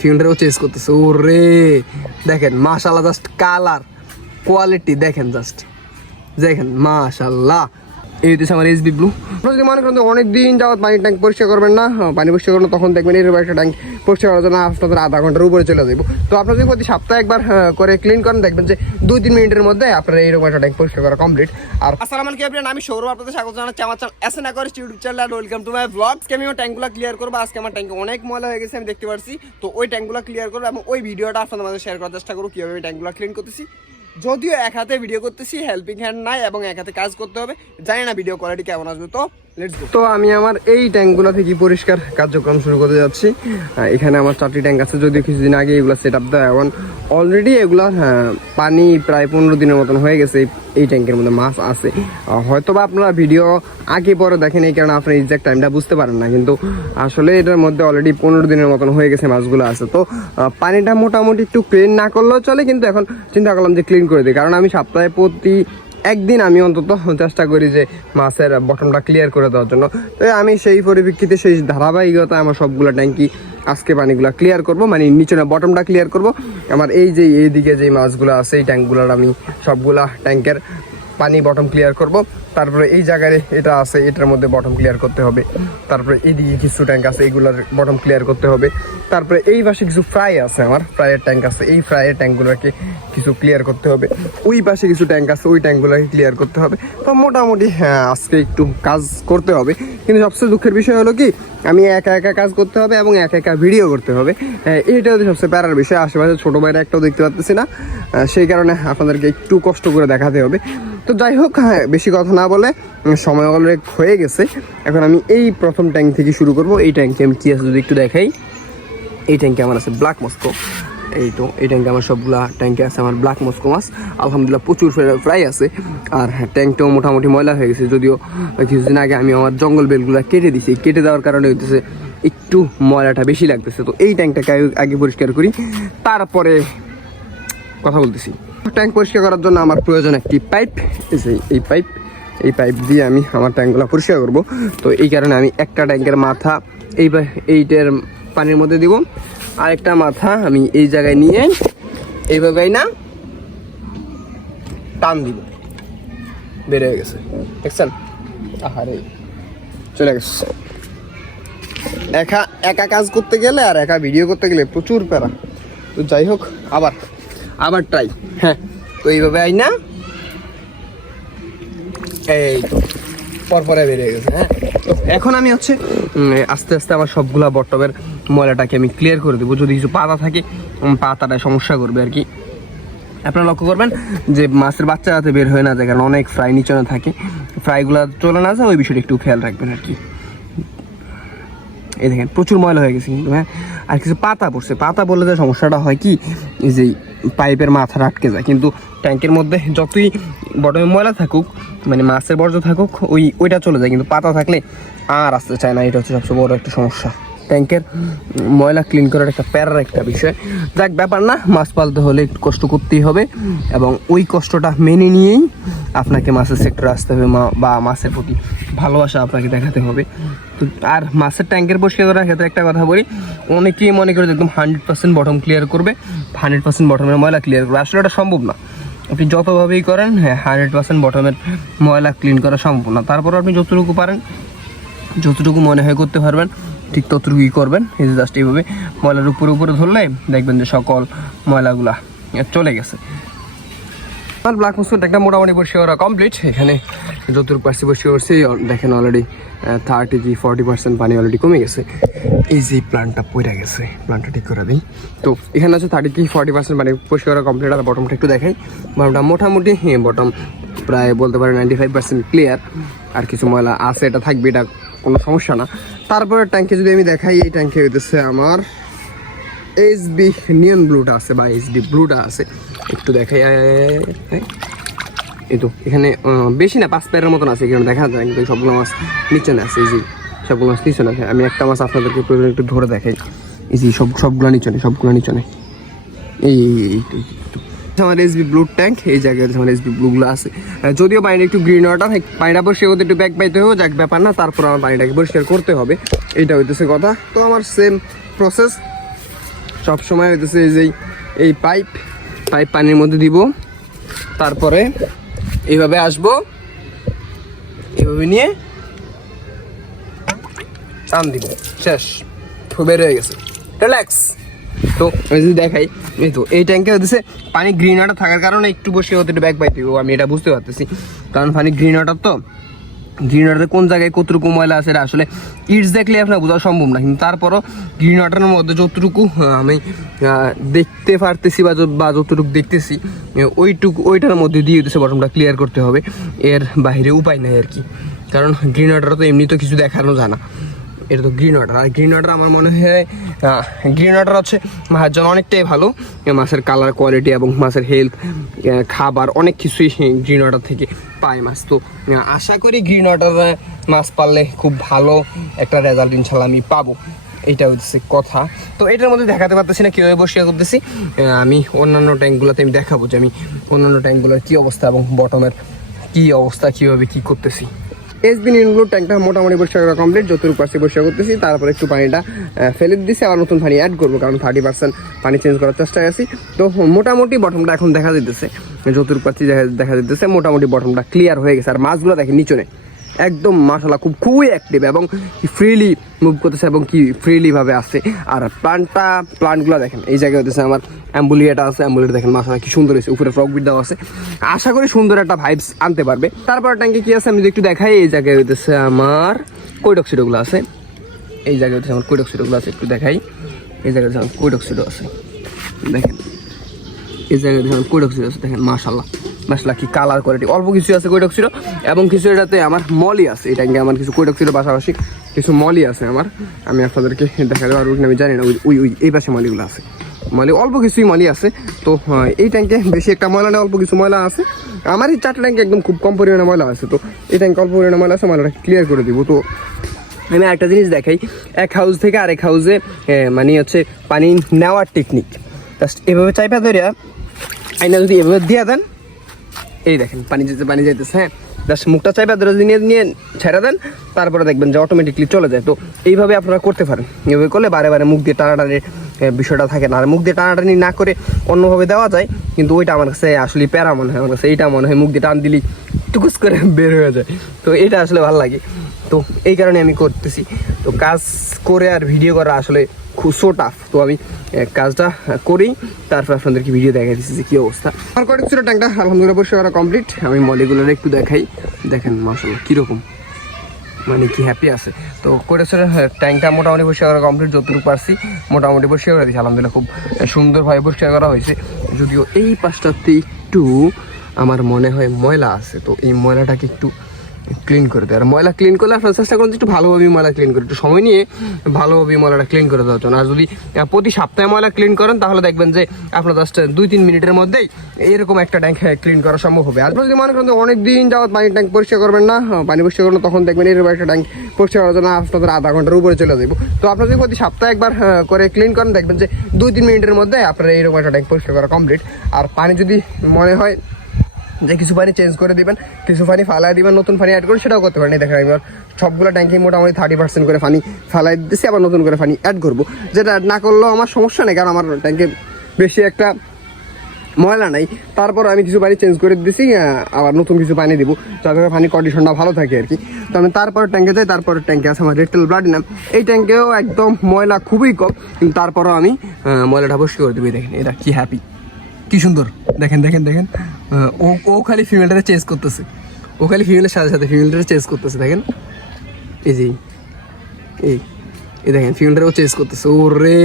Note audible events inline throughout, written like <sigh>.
ফিউনটারও change করতেছে। ওরে দেখেন মাশাল্লাহ জাস্ট কালার কোয়ালিটি দেখেন জাস্ট দেখেন মাশাল্লাহ এই হচ্ছে আমার এসবি ব্লু যদি মনে করেন অনেক দিন যাওয়ার পানির ট্যাঙ্ক পরিষ্কার করবেন না। হ্যাঁ, পানি পরিষ্কার করবেন তখন দেখবেন এরকম একটা ট্যাঙ্ক পরিষ্কার করার জন্য আপনাদের আধা ঘণ্টার উপরে চলে যাব তো আপনারা যদি প্রতি সপ্তাহে একবার করে ক্লিন করেন দেখবেন যে দুই তিন মিনিটের মধ্যে আপনারা এইরকম একটা ট্যাঙ্ক পরিষ্কার করা কমপ্লিট আর আসসালামু আলাইকুম আমি সৌরভ আপনাদের স্বাগত জানাচ্ছি আমার এস এন আকরিস ইউটিউব চ্যানেল আর ওয়েলকাম টু মাই ব্লগ আজকে আমি আমার ট্যাঙ্কগুলো ক্লিয়ার করব। আজকে আমার ট্যাঙ্কে অনেক ময়লা হয়ে গেছে আমি দেখতে পাচ্ছি তো ওই ট্যাঙ্কগুলো ক্লিয়ার করব এবং ওই ভিডিওটা আপনাদের শেয়ার করার চেষ্টা করব কীভাবে আমি ট্যাঙ্কগুলো ক্লিন করতেছি। যদিও এক হাতে ভিডিও করতেছি হেল্পিং হ্যান্ড নাই এবং এক হাতে কাজ করতে হবে, জানি না ভিডিও কোয়ালিটি কেমন আসবে। তো তো আমি আমার এই ট্যাঙ্কগুলো থেকে পরিষ্কার কার্যক্রম শুরু করতে যাচ্ছি। এখানে আমার চারটি ট্যাঙ্ক আছে, যদিও কিছুদিন আগে এগুলো সেট আপ দেয় এখন অলরেডি এগুলো পানি প্রায় পনেরো দিনের মতন হয়ে গেছে, এই- ট্যাঙ্কের মধ্যে মাছ আছে। হয়তো বা আপনারা ভিডিও আগে পরে দেখেন, এই কারণে আপনার এক্সাক্ট টাইমটা বুঝতে পারেন না, কিন্তু আসলে এটার মধ্যে অলরেডি পনেরো দিনের মতন হয়ে গেছে মাছগুলো আছে। তো পানিটা মোটামুটি একটু ক্লিন না করলেও চলে, কিন্তু এখন চিন্তা করলাম যে ক্লিন করে দিই, কারণ আমি সপ্তাহে প্রতি একদিন আমি অন্তত চেষ্টা করি যে মাছের বটমটা ক্লিয়ার করে দেওয়ার জন্য। তো আমি সেই পরিপ্রেক্ষিতে সেই ধারাবাহিকতা, আমার সবগুলো ট্যাঙ্কি, আজকে পানিগুলো ক্লিয়ার করব মানে নিচে বটমটা ক্লিয়ার করব। আমার এই যে এইদিকে যে মাছগুলো আছে, এই ট্যাঙ্কগুলোর আমি সবগুলা ট্যাঙ্কের পানি বটম ক্লিয়ার করব। তারপরে এই জায়গায় এটা আছে এটার মধ্যে বটম ক্লিয়ার করতে হবে। তারপরে এইদিকে কিছু ট্যাঙ্ক আছে এইগুলোর বটম ক্লিয়ার করতে হবে। তারপরে এই পাশে কিছু ফ্রাই আছে আমার ফ্রাইয়ের ট্যাঙ্ক আছে। এই ফ্রাইয়ের ট্যাঙ্কগুলোকে কিছু ক্লিয়ার করতে হবে। ওই পাশে কিছু ট্যাঙ্ক আছে ওই ট্যাঙ্কগুলোকে ক্লিয়ার করতে হবে। তো মোটামুটি হ্যাঁ আজকে একটু কাজ করতে হবে। কিন্তু সবচেয়ে দুঃখের বিষয় হলো কি আমি একা একা কাজ করতে হবে এবং একা একা ভিডিও করতে হবে। হ্যাঁ, এইটা হচ্ছে সবচেয়ে প্যারার বিষয়। আশেপাশে ছোটো বাইরে একটাও দেখতে পাচ্ছি না। সেই কারণে আপনাদেরকে একটু কষ্ট করে দেখাতে হবে। তো যাই হোক হ্যাঁ বেশি কথা না বলে সময় অলরেডি হয়ে গেছে। এখন আমি এই প্রথম ট্যাঙ্ক থেকে শুরু করব। এই ট্যাঙ্কে আমি কী আছে যদি একটু দেখাই। এই ট্যাঙ্কে আমার আছে ব্ল্যাক মস্কো এই তো এই ট্যাঙ্কে আমার সবগুলা ট্যাঙ্কে আছে আমার ব্ল্যাক মস্কো মাছ। আলহামদুলিল্লাহ প্রচুর ফ্রাই আছে। আর হ্যাঁ, ট্যাঙ্কটাও মোটামুটি ময়লা হয়ে গেছে। যদিও কিছুদিন আগে আমি আমার জঙ্গল বেলগুলো কেটে দিছি। কেটে দেওয়ার কারণে হইতেছে একটু ময়লাটা বেশি লাগতেছে। তো এই ট্যাঙ্কটাকে আগে পরিষ্কার করি। তারপরে কথা বলতেছি। ট্যাঙ্ক পরিষ্কার করার জন্য আমার প্রয়োজন একটি পাইপ। এই পাইপ এই পাইপ দিয়ে আমি আমার ট্যাঙ্কগুলো পরিষ্কার করব। তো এই কারণে আমি একটা ট্যাঙ্কের মাথা এই এইটার পানির মধ্যে দিব। আর একটা মাথা আমি এই জায়গায় নিয়ে এইভাবে না টান দিব। বের হয়ে গেছে। দেখছেন? আহারে। চলে গেছে একা একা কাজ করতে গেলে আর একা ভিডিও করতে গেলে প্রচুর প্যারা। তো যাই হোক, আবার আবার ট্রাই হ্যাঁ। তো এইভাবে আই না এই তো পরপরে বেরিয়ে গেছে হ্যাঁ। তো এখন আমি হচ্ছে আস্তে আস্তে আমার সবগুলা বট্টবের ময়লাটাকে আমি ক্লিয়ার করে দেবো। যদি কিছু পাতা থাকে পাতাটা সমস্যা করবে আর কি। আপনারা লক্ষ্য করবেন যে মাছের বাচ্চা যাতে বের হয়ে না যায় কারণ অনেক ফ্রাই নিচনে থাকে। ফ্রাইগুলো চলে না যায় ওই বিষয়টা একটু খেয়াল রাখবেন আর কি। এই দেখেন প্রচুর ময়লা হয়ে গেছে কিন্তু হ্যাঁ। আর কিছু পাতা পড়ছে। পাতা বললে যে সমস্যাটা হয় কি? এই যে পাইপের মাথা আটকে যায়। কিন্তু ট্যাঙ্কের মধ্যে যতই বটমে ময়লা থাকুক মানে মাছের বর্জ্য থাকুক, ওই, ওইটা চলে যায়। কিন্তু পাতা থাকলে আর আসতে চায় না। এটা হচ্ছে সবচেয়ে বড় একটা সমস্যা। ট্যাঙ্কের ময়লা ক্লিন করার একটা প্যারার একটা বিষয়। যাক, ব্যাপার না। মাছ পালতে হলে একটু কষ্ট করতেই হবে এবং ওই কষ্টটা মেনে নিয়েই আপনাকে মাছের সেক্টরে আসতে হবে। বা মাছের প্রতি ভালোবাসা আপনাকে দেখাতে হবে। আর মাছের ট্যাঙ্কের পরিষ্কার করার ক্ষেত্রে একটা কথা বলি, অনেকেই মনে করে একদম হান্ড্রেড পার্সেন্ট বটম ক্লিয়ার করবে হান্ড্রেড পার্সেন্ট বটমের ময়লা ক্লিয়ার করবে। আসলে এটা সম্ভব না। আপনি যতভাবেই করেন হ্যাঁ হান্ড্রেড পার্সেন্ট বটমের ময়লা ক্লিন করা সম্ভব না। তারপর আপনি যতটুকু পারেন, যতটুকু মনে হয় করতে পারবেন, ঠিক ততটুকুই করবেন। এই জাস্ট এইভাবে ময়লার উপরে উপরে ধরলে দেখবেন যে সকল ময়লাগুলা চলে গেছে। ব্ল্যাক মুসকুট একটা মোটামুটি পরিষ্কার করা কমপ্লিট এখানে যতটুকু পারছি পরিষ্কার করছি দেখেন অলরেডি থার্টি কি ফর্টি পার্সেন্ট পানি অলরেডি কমে গেছে। এই যে প্ল্যানটা পড়ে গেছে প্ল্যানটা ঠিক করে দিই। তো এখানে আছে থার্টি কি ফর্টি পার্সেন্ট পানি পরিষ্কার করা কমপ্লিট আর বটমটা একটু দেখাই। বটমটা মোটামুটি হ্যাঁ বটম প্রায় বলতে পারেন নাইনটি ফাইভ পার্সেন্ট ক্লিয়ার আর কিছু ময়লা আছে, এটা থাকবে, এটা কোনো সমস্যা না। তারপরে ট্যাঙ্কে যদি আমি দেখাই, এই ট্যাঙ্কে হইতেছে আমার এইচ বি নিয়ন ব্লুটা আছে বা এইচ ডি ব্লুটা আছে। একটু দেখাই। এই তো, এখানে বেশি না, পাঁচ প্যারের মতন আছে এখানে, দেখা যায় কিন্তু সবগুলো মাছ নিচে না আছে যে সবগুলো মাছ নিচে না আমি একটা মাছ আপনাদেরকে প্রয়োজন একটু ধরে দেখাই। যে সব, সবগুলো নিচে নেই, সবগুলো নিচে নেই। এই। আমার এসবি ব্লু ট্যাঙ্ক, এই জায়গায় আমার এসবি ব্লুগুলো আছে। যদিও পানিটা একটু গ্রিন ওয়াটার পানিটা পরিষ্কার করতে একটু ব্যাগ পাইতে হবে যাক, ব্যাপার না, তারপর আমার পানিটাকে পরিষ্কার করতে হবে। এইটা হইতেছে কথা। তো আমার সেম প্রসেস সবসময় হইতেছে এই যে এই পাইপ পাইপ পানির মধ্যে দিব। তারপরে এইভাবে আসব। এভাবে নিয়ে টান দিব। শেষ। বের হয়ে গেছে। রিল্যাক্স তো আমি যদি দেখাই, এই তো, এই ট্যাঙ্কে হতেছে পানি গ্রিন ওয়াটার থাকার কারণে একটু বসে হতে ব্যাক পাইতে আমি এটা বুঝতে পারতেছি। কারণ পানি গ্রিন ওয়াটার তো। গ্রিন ওয়াটারে কোন জায়গায় কতটুকু ময়লা আছে এটা আসলে দেখলে আপনার বোঝা সম্ভব না, কিন্তু তারপরও গ্রিন ওয়াটারের মধ্যে যতটুকু আমি দেখতে পারতেছি বা বা যতটুকু দেখতেছি ওইটুকু, ওইটার মধ্যে দিয়ে দিতেছে বটমটা ক্লিয়ার করতে হবে। এর বাইরে উপায় নেই আর কি। কারণ গ্রিন ওয়াটার তো এমনি তো কিছু দেখানো যায় না। এটা তো গ্রিন ওয়াটার আর গ্রিন ওয়াটার আমার মনে হয় গ্রিন ওয়াটার হচ্ছে মাছের জন্য অনেকটাই ভালো। মাছের কালার কোয়ালিটি এবং মাছের হেলথ খাবার, অনেক কিছুই গ্রিন ওয়াটার থেকে পায় মাছ তো আশা করি গ্রিন ওয়াটারে মাছ পারলে খুব ভালো একটা রেজাল্ট ইনশাল্লাহ আমি পাবো। এটা হচ্ছে কথা। তো এটার মধ্যে দেখাতে পারতেছি না, কীভাবে বসিয়ে করতেছি। আমি অন্যান্য ট্যাঙ্কগুলোতে আমি দেখাবো যে আমি অন্যান্য ট্যাঙ্কগুলোর কী অবস্থা এবং বটমের কী অবস্থা, কীভাবে কী করতেছি। এসবি নিনগুলো ট্যাঙ্কটা মোটামুটি পরিষ্কার করা কমপ্লিট যতটুকু পাশে পরিষ্কার করতেছি, তারপরে একটু পানিটা ফেলে দিচ্ছি আবার নতুন পানি অ্যাড করব, কারণ থার্টি পার্সেন্ট পানি চেঞ্জ করার চেষ্টা আছি। তো মোটামুটি বটমটা এখন দেখা দিতেছে যতটুকু পাচ্ছি দেখা দিতেছে মোটামুটি বটমটা ক্লিয়ার হয়ে গেছে। আর মাছগুলো দেখে নিচনে। একদম মাসালা খুব খুবই অ্যাক্টিভ এবং ফ্রিলি মুভ করতেছে এবং কি ফ্রিলি ভাবে আসছে। আর প্লান্টটা, প্লান্টগুলো দেখেন, এই জায়গায় হতেছে আমার অ্যাম্বুলিয়াটা আছে অ্যাম্বুলিয়া দেখেন মাসালা কি সুন্দর হয়েছে উপরে ফ্রক দেওয়া আছে। আশা করি সুন্দর একটা ভাইবস আনতে পারবে। তারপর ট্যাঙ্কে কি আছে, আমি যদি একটু দেখাই, এই জায়গায় হইতেছে আমার কৈডক্সিডোগুলো আছে। এই জায়গায় হচ্ছে আমার কৈডক্সিডোগুলো আছে, একটু দেখাই। এই জায়গায় হচ্ছে আমার কৈডক্সিডো আছে। দেখেন। এই জায়গায় দেখেন কৈডক্সিডো আছে, দেখেন মাশাল্লাহ মাশাল্লাহ কি কালার কোয়ালিটি অল্প কিছু আছে কৈডক্সিডো এবং কিছু এটাতে আমার মলি আছে। এটা আমার কিছু কৈডক্সিডো পাশাপাশি কিছু মলি আছে আমার। আমি আপনাদেরকে দেখাতে পারব কিনা আমি জানি না, ওই ওই এই পাশে মলিগুলো আছে। মলি, অল্প কিছুই মলি আছে। তো এই ট্যাঙ্কে বেশি একটা ময়লা নেই, অল্প কিছু ময়লা আছে। আমার এই চারটা ট্যাঙ্কে একদম খুব কম পরিমাণে ময়লা আছে, তো এই ট্যাঙ্কে অল্প পরিমাণে ময়লা আছে ময়লাটা ক্লিয়ার করে দিব। তো আমি একটা জিনিস দেখাই। এক হাউস থেকে আরেক হাউসে মানে হচ্ছে পানি নেওয়ার টেকনিক জাস্ট এভাবে চাইপা ধরিয়া আইনা যদি এভাবে দিয়ে দেন, এই দেখেন, পানি যেতে, পানি যাইতেছে হ্যাঁ? জাস্ট মুখটা ধরে যদি নিয়ে নিয়ে ছেড়ে দেন, তারপরে দেখবেন যে অটোমেটিকলি চলে যায়। তো এইভাবে আপনারা করতে পারেন। এভাবে করলে বারে বারে মুখ দিয়ে টানাটানির বিষয়টা থাকে না। আর মুখ দিয়ে টানাটানি না করে অন্যভাবে দেওয়া যায়, কিন্তু ওইটা আমার কাছে আসলে প্যারা মনে হয়। আমার কাছে এইটা মনে হয় মুখ দিয়ে টান দিলেই টুকুস করে বের হয়ে যায়। তো এটা আসলে ভালো লাগে। তো এই কারণে আমি করতেছি। তো কাজ করে আর ভিডিও করা আসলে সো টাফ তো আমি কাজটা করেই তারপর আপনাদেরকে ভিডিও দেখা দিচ্ছি যে কী অবস্থা। আমার কয়েক ছিল ট্যাঙ্কটা আলহামদুলিল্লাহ পরিষ্কার করা কমপ্লিট আমি মলিগুলোর একটু দেখাই। দেখেন মাসাল্লাহ কীরকম। মানে কি হ্যাপি আছে। তো করেছিল ট্যাঙ্কটা মোটামুটি পরিষ্কার করা কমপ্লিট যতটুকু পারছি, মোটামুটি পরিষ্কার করে দিয়েছি। আলহামদুলিল্লাহ, খুব সুন্দরভাবে পরিষ্কার করা হয়েছে। যদিও এই পাশটাতে একটু আমার মনে হয় ময়লা আছে। তো এই ময়লাটাকে একটু ক্লিন করে দেয়। আর ময়লা ক্লিন করলে আপনার চেষ্টা করুন একটু ভালোভাবে ময়লা ক্লিন করে একটু সময় নিয়ে ভালোভাবে ময়লাটা ক্লিন করে দেওয়ার জন্য। আর যদি প্রতি সপ্তাহে ময়লা ক্লিন করেন তাহলে দেখবেন যে আপনার জাস্ট দুই তিন মিনিটের মধ্যেই এরকম একটা ট্যাঙ্ক ক্লিন করা সম্ভব হবে। আর যদি মনে করেন অনেক দিন যাওয়ার পানির ট্যাঙ্ক পরিষ্কার করবেন না হ্যাঁ, পানি পরিষ্কার করবেন তখন দেখবেন এরকম একটা ট্যাঙ্ক পরিষ্কার করার জন্য আপনাদের আধা ঘণ্টার উপরে চলে যাব তো আপনার যদি প্রতি সপ্তাহে একবার করে ক্লিন করেন দেখবেন যে দুই তিন মিনিটের মধ্যে আপনার এইরকম একটা ট্যাঙ্ক পরিষ্কার করা কমপ্লিট আর পানি যদি মনে হয় যে কিছু পানি চেঞ্জ করে দিবেন, কিছু পানি ফালাই দিবেন, নতুন পানি অ্যাড করে সেটাও করতে পারেন। দেখেন আমি সবগুলো ট্যাঙ্কি মোটামুটি থার্টি পার্সেন্ট করে পানি ফালাই দিচ্ছি আবার নতুন করে পানি অ্যাড করব। যেটা add না করলেও আমার সমস্যা নেই, কারণ আমার ট্যাঙ্কে বেশি একটা ময়লা নাই। তারপর আমি কিছু পানি চেঞ্জ করে দিছি আবার নতুন কিছু পানি দিব, যাতে করে পানি কন্ডিশনটা ভালো থাকে আর কি। তো আমি তারপর ট্যাঙ্কে যাই তারপর ট্যাঙ্কে আছে আমার রেটেল ব্লাড নাম এই ট্যাঙ্কেও একদম ময়লা খুবই কম, কিন্তু তারপরও আমি ময়লাটা পরিষ্কার করে দেবো দেখেন এটা কি হ্যাপি কি সুন্দর। দেখেন দেখেন দেখেন। ও ও খালি ফিমেলটারে চেঞ্জ করতেছে। ও খালি ফিমেলের সাথে সাথে ফিমেলটারে চেঞ্জ করতেছে, দেখেন। এই যে, এই এই দেখেন ফিমেলটারেও চেঞ্জ করতেছে। ও রে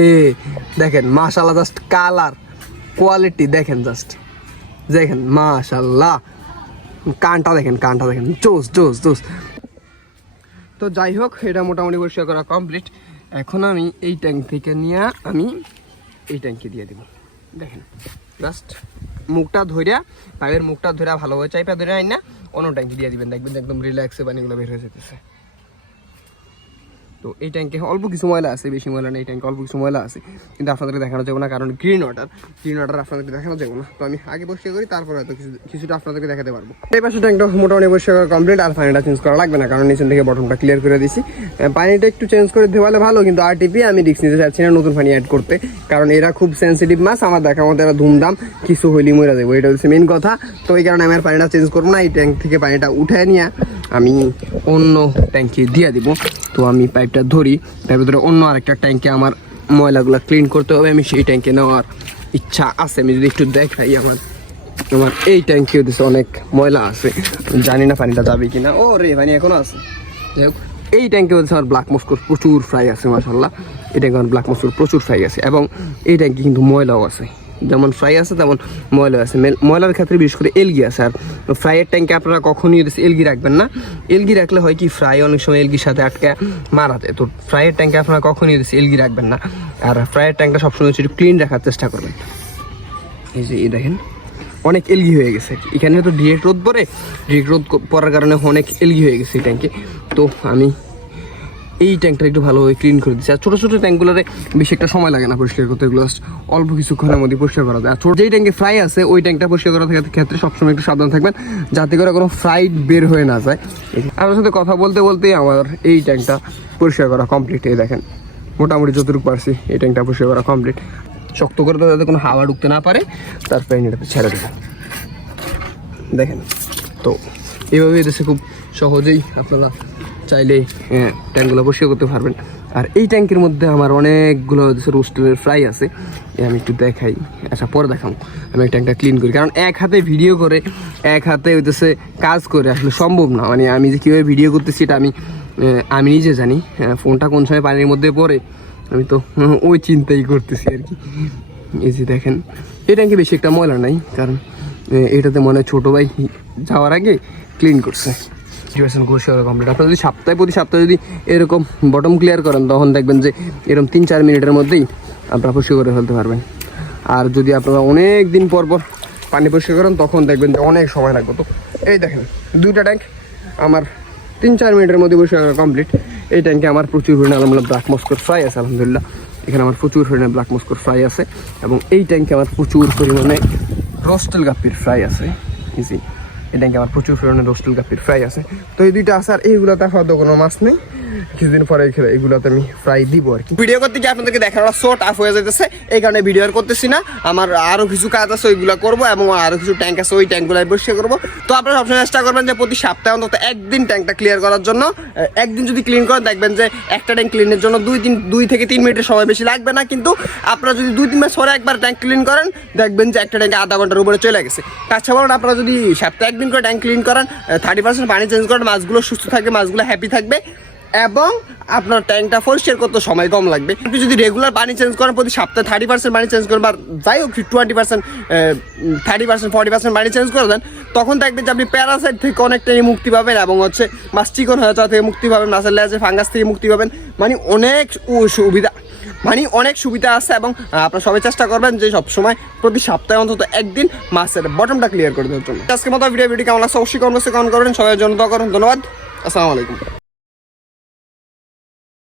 দেখেন মাশাল্লাহ জাস্ট কালার কোয়ালিটি দেখেন জাস্ট দেখেন মাশাল্লাহ কানটা দেখেন কানটা দেখেন। জোস জোস জোস। তো যাই হোক, এটা মোটামুটি পরিষ্কার করা কমপ্লিট এখন আমি এই ট্যাঙ্ক থেকে নিয়ে আমি এই ট্যাঙ্কে দিয়ে দেবো। দেখেন। জাস্ট মুখটা ধরিয়া পাইপের মুখটা ধরিয়া ভালোভাবে চাইপা ধরে আইন না, অন্য ট্যাঙ্কি দিয়ে দিবেন, দেখবেন একদম রিল্যাক্সে পানিগুলো বের হয়ে যেতেছে তো এই ট্যাঙ্কে অল্প কিছু ময়লা আছে বেশি ময়লা নেই ট্যাঙ্কে অল্প কিছু ময়লা আছে। কিন্তু আপনাদেরকে দেখানো যাবে না কারণ গ্রিন ওয়াটার গ্রিন ওয়াটার আপনাদেরকে দেখানো যাবে না। তো আমি আগে বসে করি তারপরে হয়তো কিছু কিছুটা আপনাদেরকে দেখাতে পারব। এই পাশে ট্যাঙ্কটা মোটামুটি করা কমপ্লিট আর পানিটা চেঞ্জ করা লাগবে না কারণ নিচের থেকে বটনটা ক্লিয়ার করে আহ, পানিটা একটু চেঞ্জ করে দেওয়ালে ভালো কিন্তু আর টিপি আমি রিক্স নিতে চাচ্ছি না নতুন পানি অ্যাড করতে কারণ এরা খুব সেন্সিটিভ মাছ আমার দেখা মতো এরা ধুমধাম কিছু হইলি মরে যাব এটা হচ্ছে মেন কথা। তো এই কারণে আমি আর পানিটা চেঞ্জ করব না এই ট্যাঙ্ক থেকে পানিটা উঠে নিয়ে আমি অন্য ট্যাঙ্কে দিয়ে দিব। তো আমি পাইপটা ধরি তার ভিতরে অন্য আরেকটা ট্যাঙ্কে আমার ময়লাগুলো ক্লিন করতে হবে, আমি সেই ট্যাঙ্কে নেওয়ার ইচ্ছা আছে। আমি যদি একটু দেখাই আমার আমার এই ট্যাঙ্কে হচ্ছে অনেক ময়লা আছে। জানি না পানিটা যাবে কি না ও রে পানি এখনও আছে। যাই হোক, এই ট্যাঙ্কে হচ্ছে আমার ব্ল্যাক মস্কোর প্রচুর ফ্রাই আছে মাসাল্লাহ এই ট্যাঙ্কে আমার ব্ল্যাক মস্কোর প্রচুর ফ্রাই আছে এবং এই ট্যাঙ্কে কিন্তু ময়লাও আছে। যেমন ফ্রাই আছে, তেমন ময়লা আছে। ময়লার ক্ষেত্রে বিশেষ করে এলগি আছে। আর ফ্রাইয়ের ট্যাঙ্কে আপনারা কখনই এলগি রাখবেন না। এলগি রাখলে হয় কি, ফ্রাই অনেক সময় এলগির সাথে আটকে মারাতে তো ফ্রাইয়ের ট্যাঙ্কে আপনারা কখনই এলগি রাখবেন না। আর ফ্রাইয়ের ট্যাঙ্কটা সবসময় একটু ক্লিন রাখার চেষ্টা করবেন। এই যে, এই দেখেন, অনেক এলগি হয়ে গেছে। এখানে তো ডিরেক্ট রোদ পড়ে। ডিরেক্ট রোদ পড়ার কারণে অনেক এলগি হয়ে গেছে এই ট্যাঙ্কে তো আমি এই ট্যাঙ্কটা একটু ভালোভাবে ক্লিন করে দিচ্ছি। আর ছোটো ছোটো ট্যাঙ্কগুলোতে বেশি একটা সময় লাগে না পরিষ্কার করতে, এগুলো অল্প কিছুক্ষণের মধ্যে পরিষ্কার করা যায়। আর ছোটো যেই ট্যাঙ্কে ফ্রাই আছে, ওই ট্যাঙ্কটা পরিষ্কার করার ক্ষেত্রে- সবসময় একটু সাবধান থাকবেন, যাতে করে কোনো ফ্রাইড বের হয়ে না যায়। আপনার সাথে কথা বলতে বলতেই আমার এই ট্যাঙ্কটা পরিষ্কার করা কমপ্লিট এই দেখেন, মোটামুটি যতটুকু পারছি এই ট্যাঙ্কটা পরিষ্কার করা কমপ্লিট শক্ত করে তো যাতে কোনো হাওয়া ঢুকতে না পারে তারপরে এটাতে ছেড়ে দেবেন দেখেন, তো এইভাবে এদেশে খুব সহজেই আপনারা চাইলে ট্যাঙ্কগুলো পরিষ্কার করতে পারবেন। আর এই ট্যাঙ্কের মধ্যে আমার অনেকগুলো রোস্টেলের ফ্রাই আছে আমি একটু দেখাই। আচ্ছা পরে দেখাম আমি এই ট্যাঙ্কটা ক্লিন করি। কারণ এক হাতে ভিডিও করে, এক হাতে হইতেছে কাজ করে, আসলে সম্ভব না। মানে আমি যে কীভাবে ভিডিও করতেছি এটা আমি আমি নিজে জানি। ফোনটা কোন সময় পানির মধ্যে পড়ে, আমি তো <laughs> ওই চিন্তাই করতেছি আর কি। এই যে দেখেন, এই ট্যাঙ্কে বেশি একটা ময়লা নাই। কারণ এটাতে মনে হয় ছোটো ভাই যাওয়ার আগে ক্লিন করছে। পার্সেন্ট কোর্স কমপ্লিট আপনারা যদি সপ্তাহে প্রতি সপ্তাহে যদি এরকম বটম ক্লিয়ার করেন, তখন দেখবেন যে এরকম তিন চার মিনিটের মধ্যেই আপনারা পরিষ্কার করে ফেলতে পারবেন। আর যদি আপনারা অনেক দিন পর পর পানি পরিষ্কার করেন, তখন দেখবেন যে অনেক সময় লাগবে। তো এই দেখেন, দুইটা ট্যাঙ্ক আমার তিন চার মিনিটের মধ্যে পরিষ্কার করা কমপ্লিট এই ট্যাঙ্কে আমার প্রচুর পরিমাণে আলহামদুলিল্লাহ ব্ল্যাক মস্কোর ফ্রাই আছে, আলহামদুলিল্লাহ। এখানে আমার প্রচুর পরিমাণে ব্ল্যাক মস্কোর ফ্রাই আছে। এবং এই ট্যাঙ্কে আমার প্রচুর পরিমাণে রোস্টেল গাপির ফ্রাই আছে। ইজি এই কি আমার প্রচুর পরিমাণে রোস্টেল কাপির ফ্রাই আছে। তো এই দুইটা আসার আর এইগুলোতে তো কোনো মাছ নেই। কিছুদিন পরে এগুলো- এগুলোতে আমি ফ্রাই দিব আর কি। ভিডিও করতে গিয়ে আপনাদেরকে দেখানো শো টাফ হয়ে যেতেছে এই কারণে ভিডিও আর করতেছি না। আমার আরও কিছু কাজ আছে, ওইগুলো করব এবং আরও কিছু ট্যাঙ্ক আছে, ওই ট্যাঙ্কগুলো পরিষ্কার করব। তো আপনারা সবসময় চেষ্টা করবেন যে প্রতি সপ্তাহে অন্তত একদিন ট্যাঙ্কটা ক্লিয়ার করার জন্য। একদিন যদি ক্লিন করেন, দেখবেন যে একটা ট্যাঙ্ক ক্লিনের জন্য দুই তিন দুই থেকে তিন মিনিটের সময় বেশি লাগবে না। কিন্তু আপনারা যদি দুই তিন মাস পরে একবার ট্যাঙ্ক ক্লিন করেন, দেখবেন যে একটা ট্যাঙ্কে আধা ঘণ্টার উপরে চলে গেছে। তাছাড়া আপনারা যদি সপ্তাহে একদিন করে ট্যাঙ্ক ক্লিন করেন থার্টি পার্সেন্ট পানি চেঞ্জ করেন, মাছগুলো সুস্থ থাকবে, মাছগুলো হ্যাপি থাকবে। এবং আপনার ট্যাঙ্কটা পরিষ্কার করতে সময় কম লাগবে। আপনি যদি রেগুলার পানি চেঞ্জ করেন, প্রতি সপ্তাহে থার্টি পার্সেন্ট পানি চেঞ্জ করেন বা যাই হোক twenty percent thirty percent forty percent পানি চেঞ্জ করে দেন, তখন দেখবেন যে আপনি প্যারাসাইট থেকে অনেকটাই মুক্তি পাবেন এবং হচ্ছে মাছ চিকন হয়ে যাওয়া থেকে মুক্তি পাবেন, মাছের লেজে ফাঙ্গাস থেকে মুক্তি পাবেন। মানে অনেক সুবিধা মানে অনেক সুবিধা আছে এবং আপনারা সবাই চেষ্টা করবেন যে সবসময় প্রতি সপ্তাহে অন্তত একদিন মাছের বটমটা ক্লিয়ার করে দেওয়ার জন্য। আজকে মতো ভিডিও ভিডিও কেমন লাগছে অবশ্যই কমেন্ট করেন সবাই জন্য করুন, ধন্যবাদ, আসসালামু আলাইকুম।